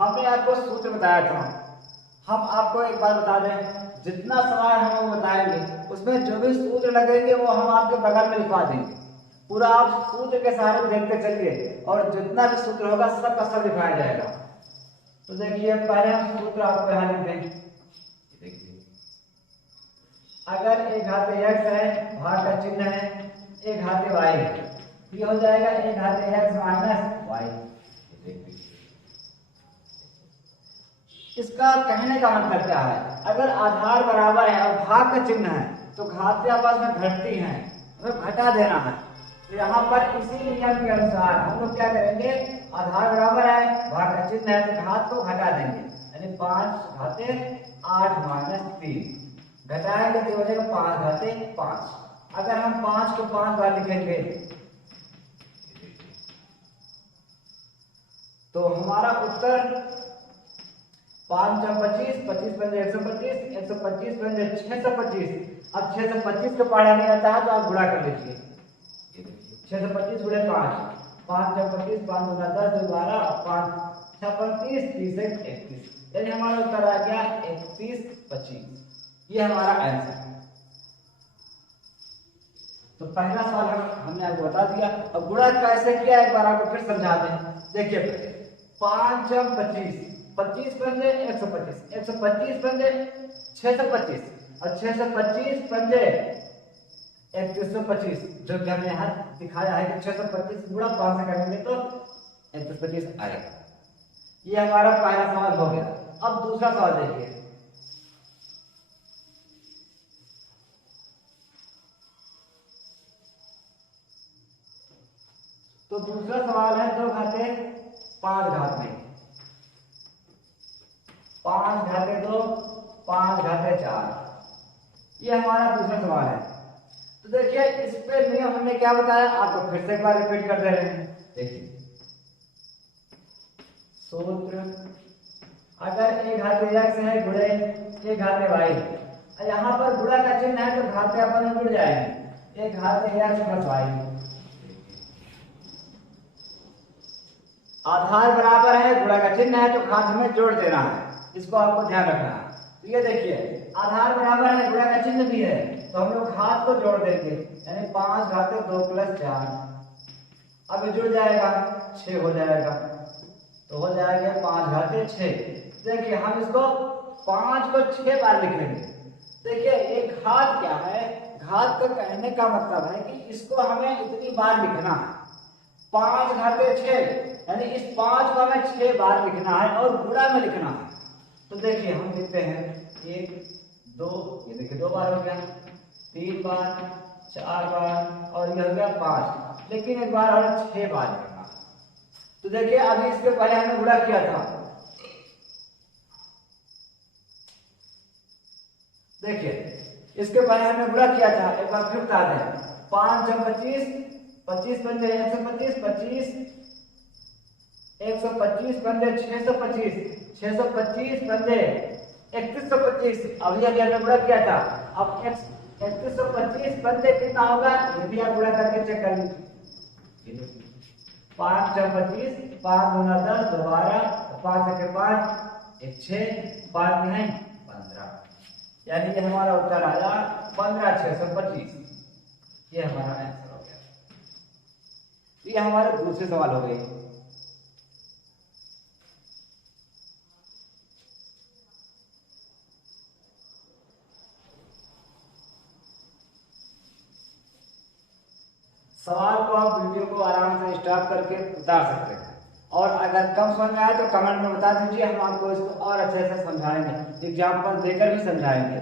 हमने आपको सूत्र बताया था। हम आपको एक बात बता दें, जितना सवाल हम बताएंगे उसमें जो भी सूत्र लगेंगे वो हम आपके बगल में लिखवा देंगे। पूरा आप सूत्र के सहारे देखते चलिए और जितना भी सूत्र होगा सबका सब लिखाया जाएगा। तो देखिए पहले हम सूत्र आपको यहाँ लिख देंगे। देखिए अगर एक घाते x है, भाग का चिन्ह है, एक घाते y है, ये हो जाएगा एक घाते x माइनस y। इसका कहने का मतलब क्या है, अगर आधार बराबर है और भाग का चिन्ह है तो घाते आपस में घटती हैं, हमें घटा देना है। तो यहाँ पर इसी नियम के अनुसार हम लोग क्या करेंगे, आधार बराबर है, भाग का चिन्ह है तो घात को घटा देंगे, यानी 5 घाते 8 माइनस 3 घटाएंगे तो हो जाएगा 5 घाते 5। अगर हम 5 को 5 बार लिखेंगे तो हमारा उत्तर 5 × 25, 25 पंजे 125, 125 पंजे 625। अब 625 को पढ़ा नहीं आता है तो आप गुणा कर लीजिए। 625 गुणे 5, 5 × 25, 5 × 10, 12, 5 × 35, 30 31, यानी हमारा उत्तर आ गया 31 25। ये हमारा आंसर है। तो पहला सवाल हमने आपको बता दिया। अब गुणा कैसे किया एक बार आपको फिर समझा दें। देखिए 5 × 25, 25 पंजे 125, 125 पंजे 625 और 625 पंजे 3125, जो कि हमने यहाँ दिखाया है कि 625 गुणा 5 से करेंगे तो 3125 आएगा। ये हमारा पहला सवाल हो गया। अब दूसरा सवाल देखिए। तो दूसरा सवाल है 2 घाते 5 घात में, 5 घाते 2, 5 घाते 4। ये हमारा दूसरा सवाल है। तो देखिए इस पे नियम हमने क्या बताया, आपको फिर से एक बार रिपीट कर दे रहे हैं। देखिए सूत्र, अगर एक घाते x है गुणे एक घाते y, यहाँ पर गुणा का चिन्ह है तो घाते अपन में जुड़ जाएंगे, एक घाते x प्लस y। आधार बराबर है, गुणा का चिन्ह है तो घात हमें जोड़ देना है, इसको आपको ध्यान रखना है। तो ये देखिए आधार बराबर है, गुणा का चिन्ह भी है तो हम लोग घात को जोड़ देंगे, यानी 5 घाते 2 प्लस 4। अब ये जुड़ जाएगा 6 हो जाएगा, तो हो जाएगा 5 घाते 6। देखिए हम इसको 5 को 6 बार लिख लेंगे। देखिए एक घात क्या है, घात का कहने का मतलब है कि इसको हमें इतनी बार लिखना है। 5 घाते 6 यानी इस 5 को हमें 6 बार लिखना है और गुणा में लिखना है। तो देखिए हम लिखते हैं 1 2, ये देखिए 2 बार हो गया, 3 बार, 4 बार और ये हो गया 5, लेकिन एक बार और 6 बार लिखना है। तो देखिए अभी इसके पहले हमने गुणा किया था। देखिए इसके पहले हमने गुणा किया था, एक बार फिर बता दें। 5 × 25, 25 पंजे 125, 25 125 पंजे 625, 625 पंजे 3125। अभी हमने गुणा किया था। अब 3125 पंजे कितना होगा, ये भी आप गुणा करके चेक कर लीजिए। 5 × 25, 5 × 10 12, 5 × 5 1 6, 5 है 15, यानी ये हमारा उत्तर आया 15 625। ये हमारा आंसर हो गया। ये हमारे दूसरे सवाल हो गए। सवाल को आप वीडियो को आराम से स्टॉप करके उतार सकते हैं, और अगर कम समझ में आए तो कमेंट में बता दीजिए, हम आपको इसको और अच्छे से समझाएंगे, एग्जाम्पल देकर भी समझाएंगे।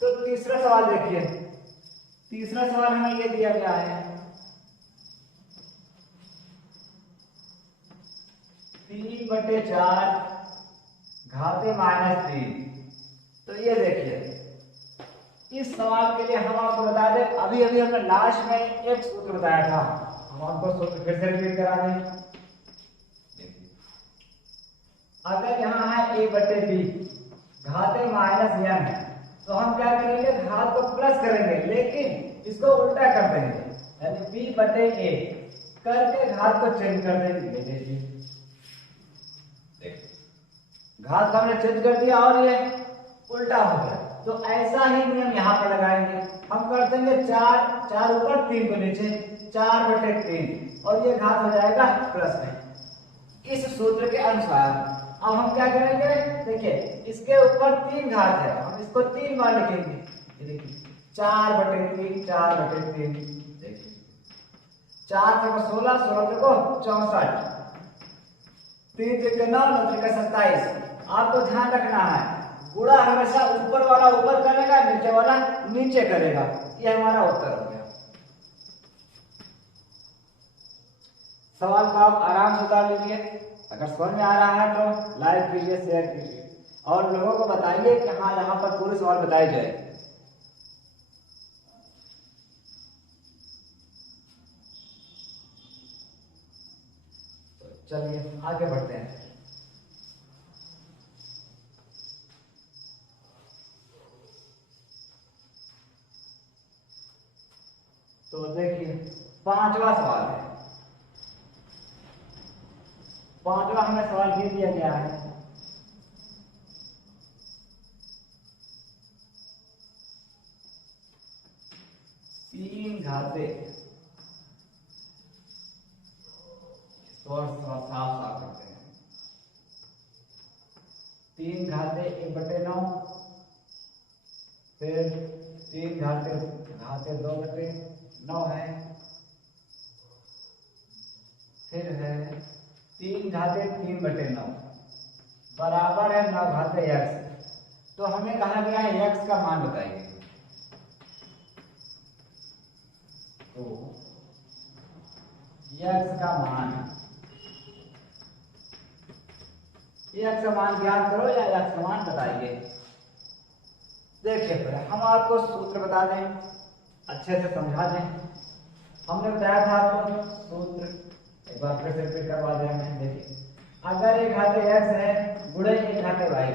तो तीसरा सवाल देखिए। तीसरा सवाल हमें ये दिया गया है 3/4 घाते -3। तो ये देखिए इस सवाल के लिए हम आपको बता दें, अभी अभी हमने लास्ट में एक सूत्र बताया था, हम आपको सूत्र फिर से रिपीट करा दें। अगर यहाँ है a/b घाते -n है तो हम क्या करेंगे, घात को प्लस करेंगे, लेकिन इसको उल्टा कर देंगे। यानी बी बटे ए करके घात को चेंज कर देंगे। देखिए घात को हमने चेंज कर दिया और ये उल्टा हो गया। तो ऐसा ही नियम यहाँ पर लगाएंगे। हम कर देंगे 4 ऊपर 3 को नीचे 4 बटे 3 और ये घात हो जाएगा प्लस में। इस सूत्र के अनुसार अब हम क्या करेंगे, देखिए इसके ऊपर 3 घात है, हम इसको 3 बार लिखेंगे। ये देखिए 4 बटे 3 4 बटे 3, देखिए 4 को 16 16 को 64 3 3 9 9 3 27। आपको ध्यान रखना है गुणा हमेशा ऊपर वाला ऊपर करेगा, नीचे वाला नीचे करेगा। ये हमारा उत्तर हो गया। सवाल को आप आराम से उतार लीजिए। अगर समझ में आ रहा है तो लाइक कीजिए, शेयर कीजिए और लोगों को बताइए कि हाँ यहाँ पर पूरे सवाल बताए जाए। तो चलिए आगे बढ़ते हैं। तो देखिए 5वां सवाल है। 5वां हमें सवाल ये दिया गया है, तीन घाते साफ साफ करते हैं। 3 घाते 1 बटे 9, फिर 3 घाते 2 बटे 9 है, फिर है 3 घाते 3 बटे 9 बराबर है 9 घाते x। तो हमें कहा गया है x का मान बताइए। तो x का मान ज्ञात करो या x का मान बताइए। देखिए फिर हम आपको सूत्र बता दें, अच्छे से समझा दें। हमने बताया था आपको सूत्र, एक बार फिर से रिपीट करवा दें हमें। देखिए अगर एक घाते x है गुणे एक घाते y,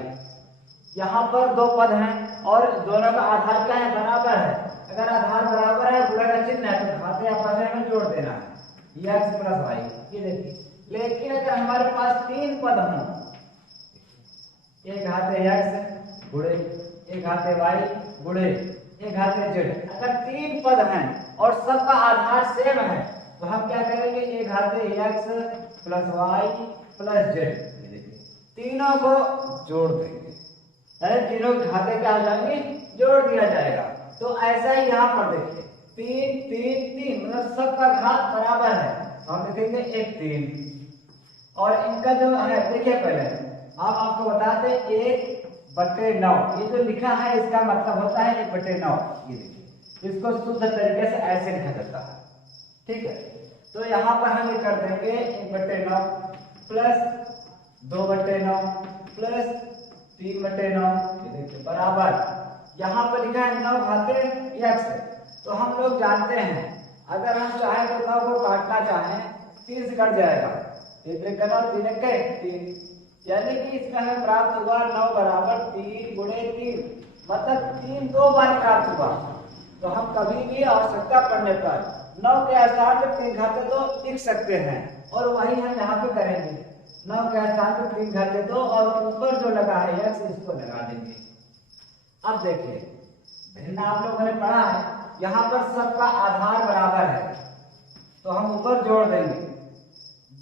यहाँ पर 2 पद हैं और दोनों का आधार क्या है, बराबर है। अगर आधार बराबर है, गुणा का चिन्ह है, तो घाते आपस में जोड़ देना है, x प्लस y। ये देखिए लेकिन अगर हमारे पास 3 पद हों, एक घाते x गुणे एक घाते y गुणे एक घाते z, अगर 3 पद हैं और सबका आधार सेम है तो हम क्या करेंगे, एक घाते x plus y plus z, तीनों को जोड़ देंगे। अरे तीनों घाते क्या हो जाएंगे, जोड़ दिया जाएगा। तो ऐसा ही यहाँ पर देखिए 3 3 3 मतलब सबका घात बराबर है, हम लिखेंगे 1 3 और इनका जो है देखिए पहले हम आपको बताते 1 बटे 9, ये जो लिखा है इसका मतलब होता है 1 बटे 9। ये देखिए इसको शुद्ध तरीके से ऐसे लिखा जाता है, ठीक है। तो यहाँ पर हम ये कर देंगे 1 बटे 9 प्लस 2 बटे 9 प्लस 3 बटे 9, ये देखिए बराबर यहाँ पर लिखा है 9 घाते x। तो हम लोग जानते हैं अगर हम चाहें तो 9 को काटना चाहें 3 से कट जाएगा, 3 3 3, यानी कि इसमें हमें प्राप्त हुआ 9 बराबर 3 गुणे 3, मतलब 3 2 बार प्राप्त हुआ। तो हम कभी भी आवश्यकता पड़ने पर 9 के स्थान पर 3 घाते 2 लिख सकते हैं और वही हम यहाँ पे करेंगे। 9 के स्थान पर 3 घाते 2 और ऊपर जो लगा है x इसको लगा देंगे। अब देखिए भिन्न आप लोगों ने पढ़ा है, यहाँ पर सबका आधार बराबर है तो हम ऊपर जोड़ देंगे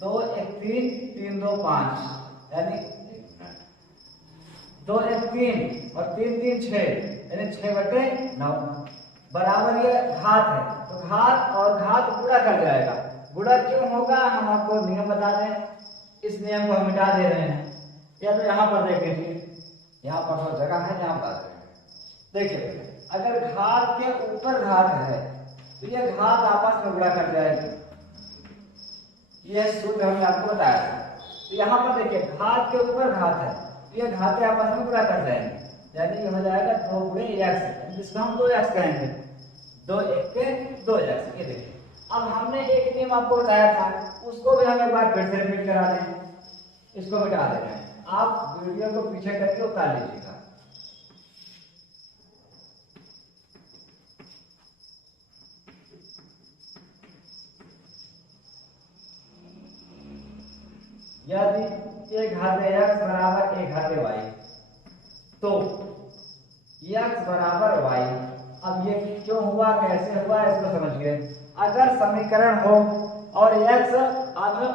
2 1 3 3 2 5, यानी 2 1 3 और 3 3 6, यानी 6 बटे 9 बराबर ये घात है। तो घात और घात गुणा कर जाएगा। गुणा क्यों होगा हम आपको नियम बता दें, इस नियम को हम मिटा दे रहे हैं। या तो यहाँ पर देख लीजिए, यहाँ पर तो जगह है यहाँ बता रहे हैं। देखिए अगर घात के ऊपर घात है तो ये घात आपस में गुणा कर जाएगी, यह सूत्र हमने आपको बताया था। तो यहाँ पर देखिए घात के ऊपर घात है तो ये घाते आपस में गुणा कर जाएंगे, यानी ये हो जाएगा 2 गुणे x, जिसको हम 2x कहेंगे, 2 1 के 2x। ये देखिए अब हमने एक नियम आपको बताया था, उसको भी हम एक बार फिर से रिपीट करा दें, इसको मिटा दे रहे हैं। आप वीडियो को पीछे करके उतार लीजिएगा। यदि a घाते x बराबर a घाते y, तो x बराबर y। अब ये क्यों हुआ, कैसे हुआ, इसको समझिए। अगर समीकरण हो और x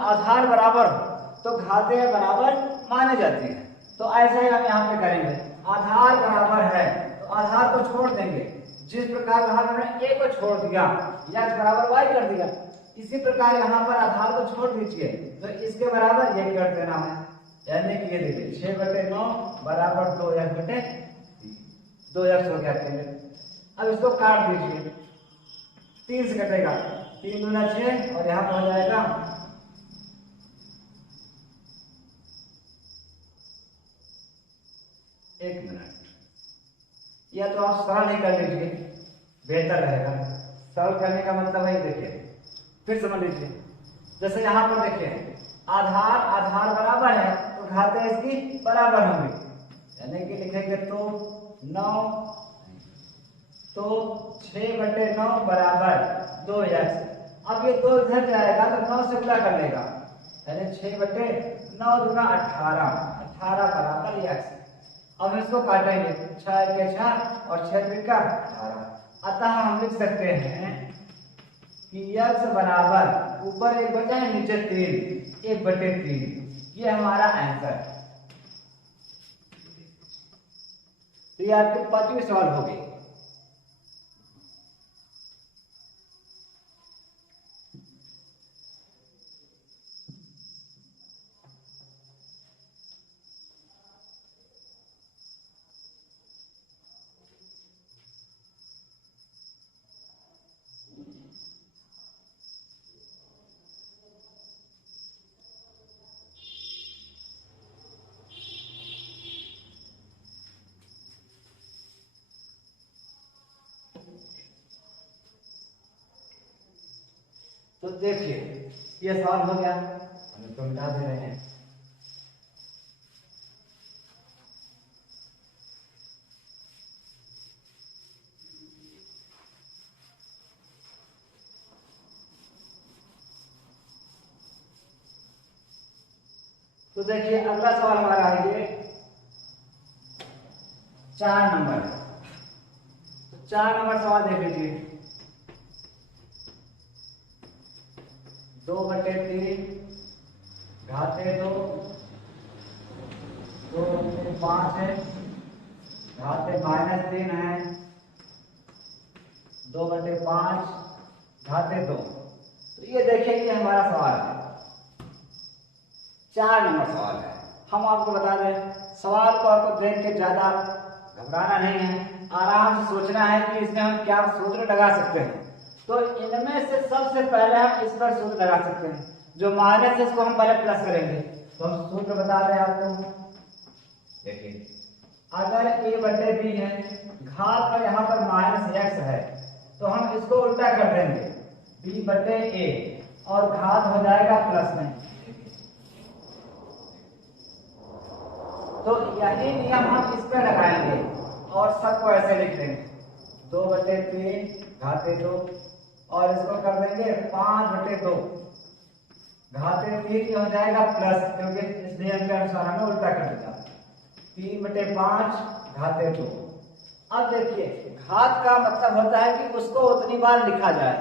आधार बराबर हो तो घाते बराबर माने जाती है। तो ऐसा ही हम यहाँ पे करेंगे। आधार बराबर है तो आधार को छोड़ देंगे। जिस प्रकार हमने a को छोड़ दिया, x बराबर y कर दिया, इसी प्रकार यहाँ पर आधार को छोड़ दीजिए तो इसके बराबर ये कर देना है। यानी कि ये देखिए 6/9 बराबर 2x हो गया केंद्र। अब इसको काट दीजिए, 3 से कटेगा, 3 दूना 6 और यहाँ पर हो जाएगा 1 मिनट। या तो आप सरल नहीं कर लीजिए, बेहतर रहेगा। सरल करने का मतलब है, देखिए फिर समझ लीजिए। जैसे यहाँ पर देखिए आधार बराबर है तो घाते इसकी बराबर होंगे, यानी कि लिखेंगे तो 6/9 बराबर 2x। अब ये 2 इधर जाएगा तो 9 से गुणा कर लेगा, यानी 6/9 दूना 18 बराबर x। अब इसको काटेंगे, 6 के 6 और 6 का 18। अतः हम लिख सकते हैं कि x बराबर ऊपर 1 बचा है, नीचे 3, 1/3। ये हमारा आंसर। तो ये आपके 5वीं सवाल हो गई। तो देखिए ये सवाल हो गया, हम इसको मिटा दे रहे हैं। तो देखिए अगला सवाल हमारा है ये 4 नंबर। तो 4 नंबर सवाल देख लीजिए। 2/3 घाते 2 5 है, घाते -3 है, 2/5 घाते 2। तो ये देखिए ये हमारा सवाल है, 4 नंबर सवाल है। हम आपको बता दें, सवाल को आपको देख के ज्यादा घबराना नहीं है, आराम से सोचना है कि इसमें हम क्या सूत्र लगा सकते हैं। तो इनमें से सबसे पहले हम इस पर सूत्र लगा सकते हैं, जो माइनस है इसको हम पहले प्लस करेंगे। तो हम सूत्र बता दें आपको, देखिए अगर a/b है, घात पर यहाँ पर -x है, तो हम इसको उल्टा कर देंगे, b/a और घात हो जाएगा प्लस में। तो यही नियम हम इस पर लगाएंगे और सबको ऐसे लिख देंगे, 2/3 घाते 2 और इसको कर देंगे 5/2 घाते 3 हो जाएगा प्लस, क्योंकि इस नियम के अनुसार हमें उल्टा कर दिया, 3/5 घाते 2। अब देखिए घात का मतलब होता है कि उसको उतनी बार लिखा जाए,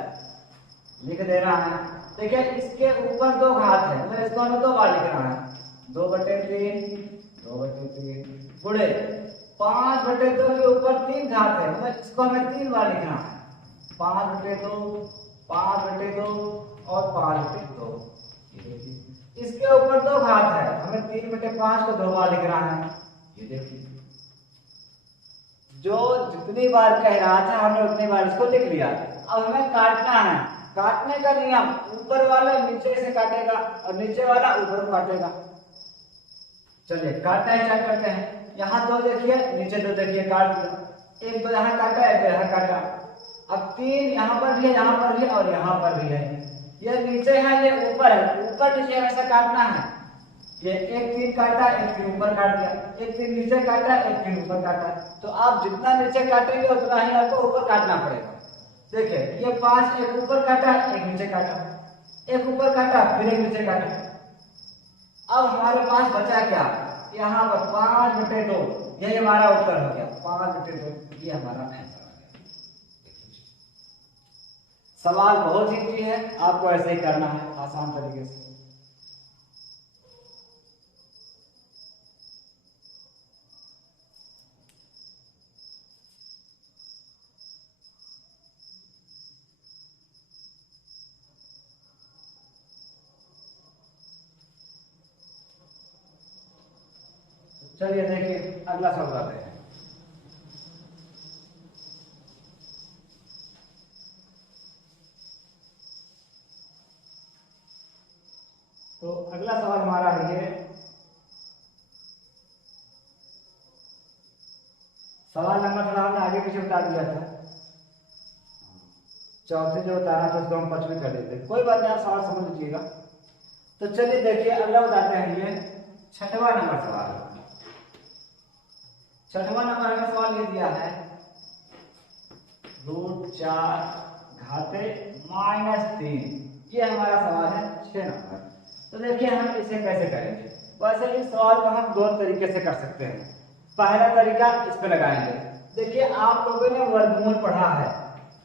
लिख देना है। देखिए इसके ऊपर 2 घात है, मतलब इसको हमें 2 बार लिखना है, 2/3 गुणे 5/2 के ऊपर 3 घात है, मतलब इसको हमें 3 बार लिखना है, 5/2 और 5/2। इसके ऊपर 2 घात है, हमें 3/5 को 2 बार लिखना है। ये देखिए जो जितनी बार कह रहा था हमने उतनी बार इसको लिख लिया। अब हमें काटना है, काटने का नियम ऊपर वाला नीचे से काटेगा और नीचे वाला ऊपर काटेगा। चलिए काटना स्टार्ट करते हैं। यहाँ 2 देखिए, नीचे 2 देखिए, काट दिया। 1 2 यहाँ काटा, 1 2 यहाँ काटा। अब 3 यहाँ पर भी है, यहाँ पर भी और यहाँ पर भी है। ये नीचे है, ये ऊपर है, ऊपर नीचे ऐसा काटना है। ये 1 3 काटा, 1 3 ऊपर काट दिया, 1 3 नीचे काटा, 1 3 ऊपर काटा। तो आप जितना नीचे काटेंगे उतना ही आपको ऊपर काटना पड़ेगा। देखिए ये 5 1 ऊपर काटा, 1 नीचे काटा, 1 ऊपर काटा, फिर 1 नीचे काटा। अब हमारे पास बचा क्या, यहाँ पर 5/2, यही हमारा उत्तर हो गया 5/2, ये हमारा आंसर आ गया। सवाल बहुत इजी है, आपको ऐसे ही करना है आसान तरीके से। चलिए देखिए अगला सवाल करते हैं। तो अगला सवाल हमारा है ये, सवाल नंबर थोड़ा हमने आगे पीछे बता दिया था, चौथे जो उतारा था उसको हम 5वीं कर देते, कोई बात नहीं, आप सवाल समझ लीजिएगा। तो चलिए देखिए अगला बताते हैं, ये 6वां नंबर सवाल। 6वां नंबर का सवाल ये दिया है √4 ये हमारा सवाल है 6 नंबर। तो देखिए हम इसे कैसे करेंगे। वैसे इस सवाल को हम 2 तरीके से कर सकते हैं। पहला तरीका इस पे लगाएंगे। देखिए आप लोगों ने वर्गमूल पढ़ा है,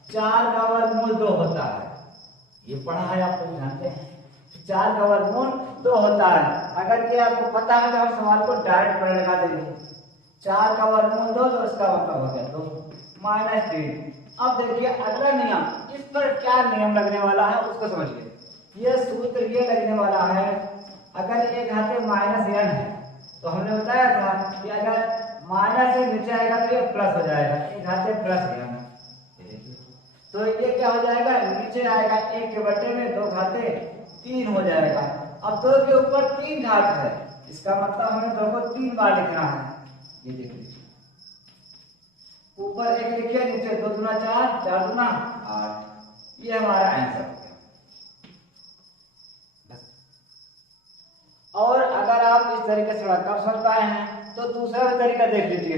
4 का वर्गमूल 2 होता है, ये पढ़ा है, आप लोग जानते हैं 4 का वर्गमूल 2 होता है। अगर ये आपको पता है तो हम सवाल को डायरेक्ट पर लगा देंगे, 4 का वर्गमूल 2 तो इसका मतलब हो गया 2 -3। अब देखिए अगला नियम, इस पर क्या नियम लगने वाला है उसको समझिए। ये सूत्र ये लगने वाला है, अगर एक घाते -n है तो हमने बताया था कि अगर माइनस से नीचे आएगा तो ये प्लस हो जाएगा, एक घाते +n। तो ये क्या हो जाएगा, नीचे आएगा 1 के बटे में 2 घाते 3 हो जाएगा। अब 2 के ऊपर 3 घात है, इसका मतलब हमें 2 को 3 बार लिखना है। ये देखिए ऊपर 1 लिखिए, नीचे 2 दूना 4, 4 दूना 8, ये हमारा आंसर हो गया। और अगर आप इस तरीके से कब समझ पाए हैं तो दूसरा तरीका देख लीजिए।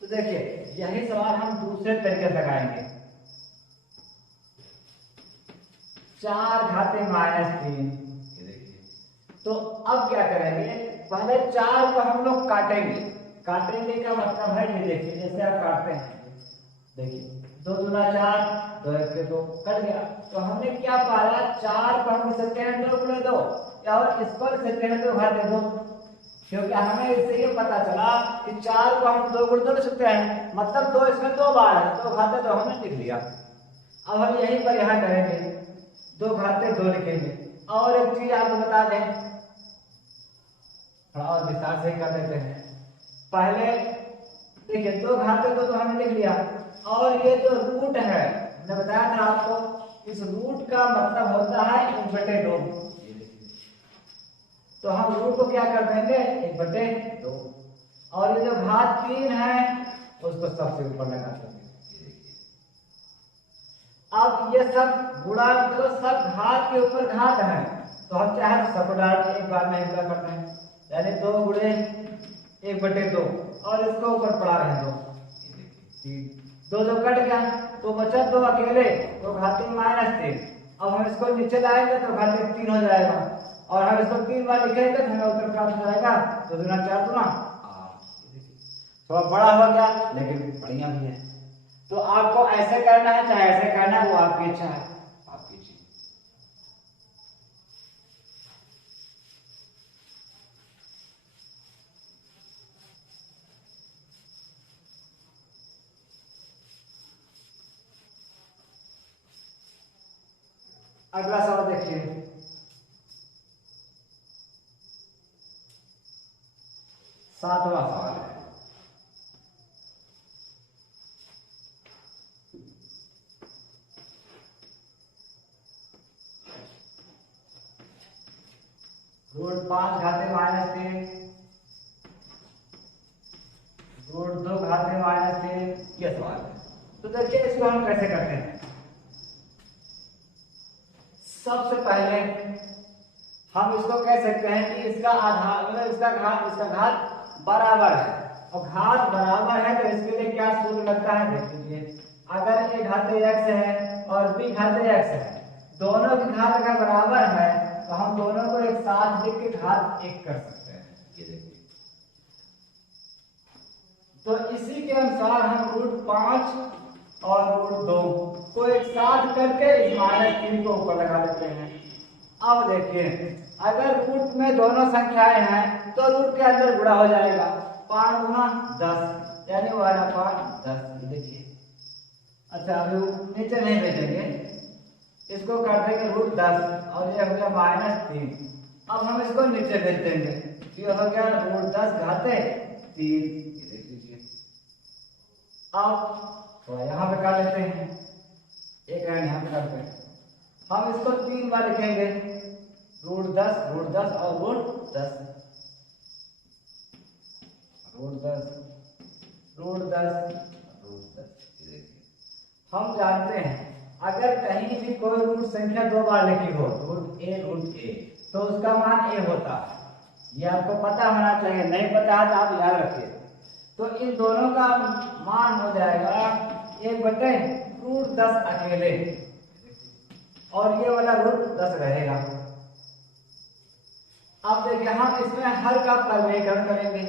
तो देखिए यही सवाल हम दूसरे तरीके से लगाएंगे, 4 घाते -3। तो अब क्या करेंगे, पहले 4 को हम लोग काटेंगे। काटेंगे का मतलब है ये देखिए, जैसे आप काटते हैं, देखिए 2 दूना 4, 2 1 के 2 कट गया। तो हमने क्या पाया, 4 को हम सकते हैं 2 गुणे 2, और इस पर सकते हैं 2 घाते 2, क्योंकि हमें इससे ये पता चला कि 4 को हम 2 गुणे 2 लिख सकते हैं, मतलब 2 इसमें 2 बार है, 2 घाते 2 हमने लिख लिया। अब हम यही पर यहाँ करेंगे, 2 घाते 2 लिखेंगे। और एक चीज आपको बता दें, थोड़ा और विस्तार से कर देते हैं। पहले देखिए 2 घाते 2 तो हमने लिख लिया, और ये जो रूट है मैंने बताया था आपको, इस रूट का मतलब होता है 1/2। तो हम रूट को क्या कर देंगे, 1/2, और ये जो घात 3 है उसको सबसे ऊपर लगा देंगे। अब ये सब गुणा तो सब घात के ऊपर घात है, तो हम चाहे तो सबको डाल एक बार में गुणा करते हैं, यानी 2 गुणे 1/2, और इसको ऊपर पड़ा रहे 2 जो कट गया तो बचा 2 अकेले, तो घाते -3। अब हम इसको नीचे लाएंगे तो घाते 3 हो जाएगा, और हम इसको 3 बार लिखेंगे तो हमें उत्तर प्राप्त हो जाएगा 2 दूना 4 दूना 8। थोड़ा बड़ा हो गया लेकिन बढ़िया भी है। तो आपको ऐसे करना है चाहे ऐसे करना है, वो आपकी इच्छा है, आप कीजिए। अगला सवाल देखिए, 7वां सवाल है। √5 घाते -3, √2 घाते -3, ये सवाल है। तो देखिए इसको हम कैसे करते हैं। सबसे पहले हम इसको कह सकते हैं कि इसका आधार मतलब इसका घात बराबर है, और घात बराबर है तो इसके लिए क्या सूत्र लगता है देख लीजिए। अगर ए घाते x है और b घाते x है, दोनों की घात अगर बराबर है तो हम दोनों को एक साथ लिख के घात 1 कर सकते हैं। ये देखिए, तो इसी के अनुसार हम √5 और √2 को एक साथ करके इस -3 को ऊपर लगा देते हैं। अब देखिए, अगर रूट में दोनों संख्याएं हैं तो रूट के अंदर गुणा हो जाएगा, 5 गुना 10 यानी 1/10। देखिए, अच्छा अभी नीचे नहीं भेजेंगे, इसको कर देंगे √10 और ये हो गया -3। अब हम इसको नीचे भेज देंगे, ये हो गया √10 घाते 3। देख लीजिए, अब तो यहाँ पे कर लेते हैं, एक लाइन यहाँ पे करते हैं। हम इसको 3 बार लिखेंगे, √10 √10 और √10 √10 √10 √10। हम जानते हैं अगर कहीं भी कोई रूट संख्या 2 बार लिखी हो, √a तो उसका मान a होता है। ये आपको पता होना चाहिए, नहीं पता है तो आप याद रखिए। तो इन दोनों का मान हो जाएगा 1/√10 अकेले, और ये वाला √10 रहेगा। अब देखिए, हम इसमें हर का परिमेयकरण करेंगे,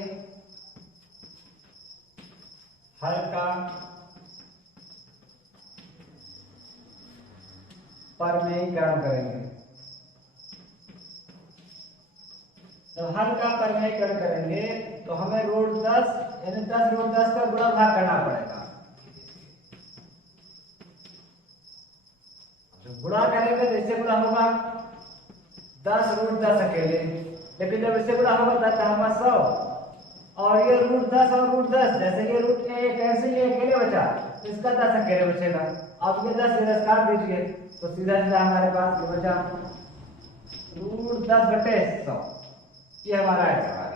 हर का परिमेयकरण करेंगे। तो हर का परिमेयकरण करेंगे तो हमें √10 यानी 10 का गुणा भाग करना पड़ेगा। गुणा करेंगे तो इससे गुणा होगा 10 अकेले, लेकिन जब इससे गुणा होगा 10 और ये √10 और √10, जैसे ये √1 कैसे ये अकेले बचा, इसका 10 अकेले बचेगा। अब ये 10 काट दीजिए तो सीधा सीधा हमारे पास ये बचा √10/100। ये हमारा आंसर है।